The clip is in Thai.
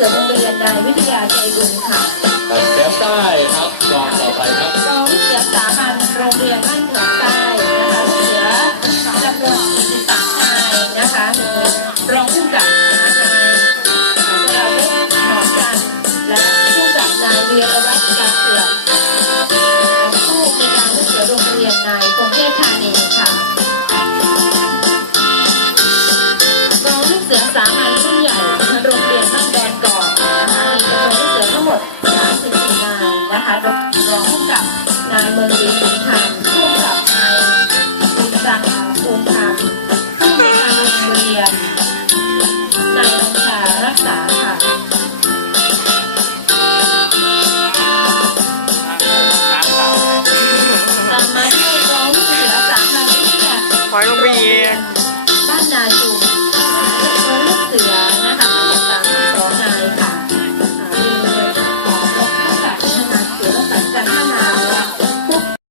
ริมโรงเรียนนายวิทยาใจบุญค่ะ ครับแก้วใต้ครับกองต่อไปครับ กองเสียสามันโรงเรียนบ้านเนายเมืองดีสิงห์คำผู้กับนายภูมิศักดิ์ภูมิคำผู้ในการโรงเรียนนายองศารักษาค่ะตามมาด้วยรองเหลือสามนายผู้เหลือยลงไปอีก